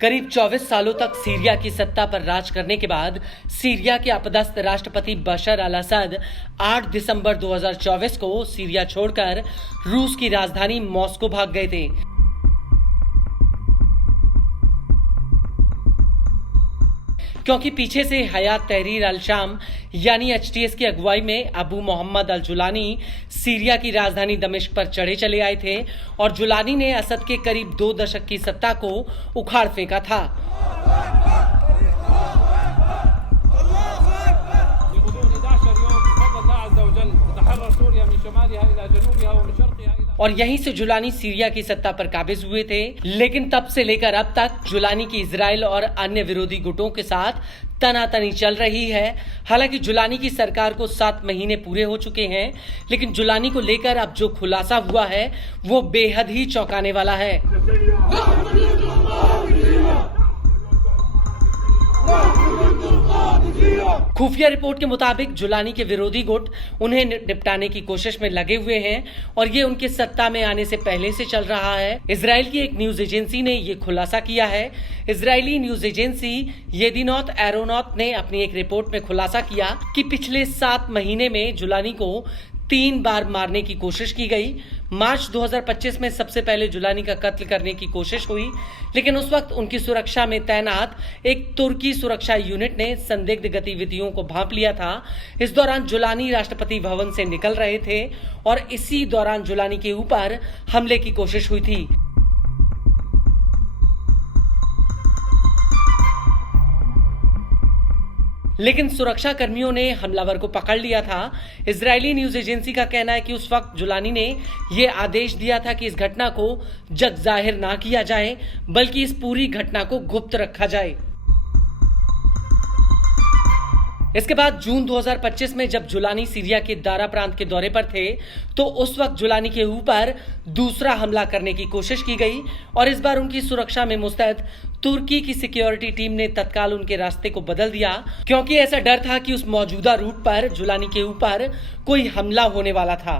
करीब 24 सालों तक सीरिया की सत्ता पर राज करने के बाद सीरिया के अपदस्थ राष्ट्रपति बशर अल असद 8 दिसंबर 2024 को सीरिया छोड़कर रूस की राजधानी मॉस्को भाग गए थे। क्योंकि पीछे से हयात तहरीर अल शाम यानी एचटीएस की अगुवाई में अबू मोहम्मद अल जुलानी सीरिया की राजधानी दमिश्क पर चढ़े चले आए थे और जुलानी ने असद के करीब 2 दशक की सत्ता को उखाड़ फेंका था। और यहीं से जुलानी सीरिया की सत्ता पर काबिज हुए थे। लेकिन तब से लेकर अब तक जुलानी की इजराइल और अन्य विरोधी गुटों के साथ तनातनी चल रही है। हालांकि जुलानी की सरकार को 7 महीने पूरे हो चुके हैं, लेकिन जुलानी को लेकर अब जो खुलासा हुआ है वो बेहद ही चौंकाने वाला है। खुफिया रिपोर्ट के मुताबिक जुलानी के विरोधी गुट उन्हें निपटाने की कोशिश में लगे हुए हैं और ये उनके सत्ता में आने से पहले से चल रहा है। इजराइल की एक न्यूज एजेंसी ने ये खुलासा किया है। इजरायली न्यूज एजेंसी येदिनोत एरोनॉट ने अपनी एक रिपोर्ट में खुलासा किया कि पिछले 7 महीने में जुलानी को 3 बार मारने की कोशिश की गई। मार्च 2025 में सबसे पहले जुलानी का कत्ल करने की कोशिश हुई, लेकिन उस वक्त उनकी सुरक्षा में तैनात एक तुर्की सुरक्षा यूनिट ने संदिग्ध गतिविधियों को भांप लिया था। इस दौरान जुलानी राष्ट्रपति भवन से निकल रहे थे और इसी दौरान जुलानी के ऊपर हमले की कोशिश हुई थी। लेकिन सुरक्षा कर्मियों ने हमलावर को पकड़ लिया था। इजरायली न्यूज एजेंसी का कहना है कि उस वक्त जुलानी ने यह आदेश दिया था कि इस घटना को जग जाहिर ना किया जाए, बल्कि इस पूरी घटना को गुप्त रखा जाए। इसके बाद जून 2025 में जब जुलानी सीरिया के दारा प्रांत के दौरे पर थे, तो उस वक्त जुलानी के ऊपर दूसरा हमला करने की कोशिश की गई और इस बार उनकी सुरक्षा में मुस्तैद तुर्की की सिक्योरिटी टीम ने तत्काल उनके रास्ते को बदल दिया, क्योंकि ऐसा डर था कि उस मौजूदा रूट पर जुलानी के ऊपर कोई हमला होने वाला था।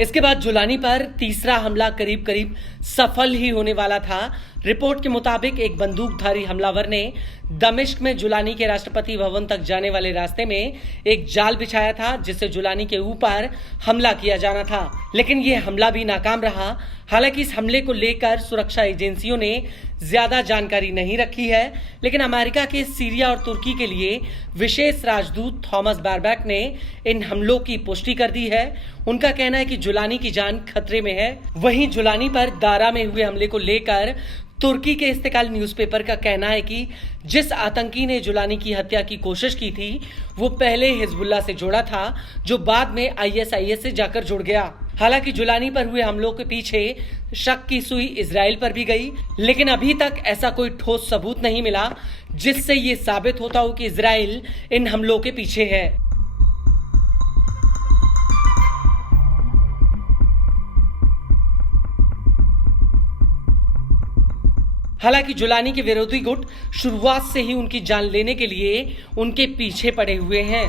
इसके बाद जुलानी पर तीसरा हमला करीब करीब सफल ही होने वाला था। रिपोर्ट के मुताबिक एक बंदूकधारी हमलावर ने दमिश्क में जुलानी के राष्ट्रपति भवन तक जाने वाले रास्ते में एक जाल बिछाया था, जिससे जुलानी के ऊपर हमला किया जाना था। लेकिन ये हमला भी नाकाम रहा। हालांकि इस हमले को लेकर सुरक्षा एजेंसियों ने ज्यादा जानकारी नहीं रखी है, लेकिन अमेरिका के सीरिया और तुर्की के लिए विशेष राजदूत थॉमस बैरबैक ने इन हमलों की पुष्टि कर दी है। उनका कहना है कि जुलानी की जान खतरे में है। वहीं जुलानी पर दारा में हुए हमले को लेकर तुर्की के इस्तेकाल न्यूज़पेपर का कहना है कि जिस आतंकी ने जुलानी की हत्या की कोशिश की थी वो पहले हिजबुल्लाह से जुड़ा था, जो बाद में आईएसआईएस से जाकर जुड़ गया। हालांकि जुलानी पर हुए हमलों के पीछे शक की सुई इजराइल पर भी गई, लेकिन अभी तक ऐसा कोई ठोस सबूत नहीं मिला जिससे ये साबित होता हो कि इजराइल इन हमलों के पीछे है। हालांकि जुलानी के विरोधी गुट शुरुआत से ही उनकी जान लेने के लिए उनके पीछे पड़े हुए हैं।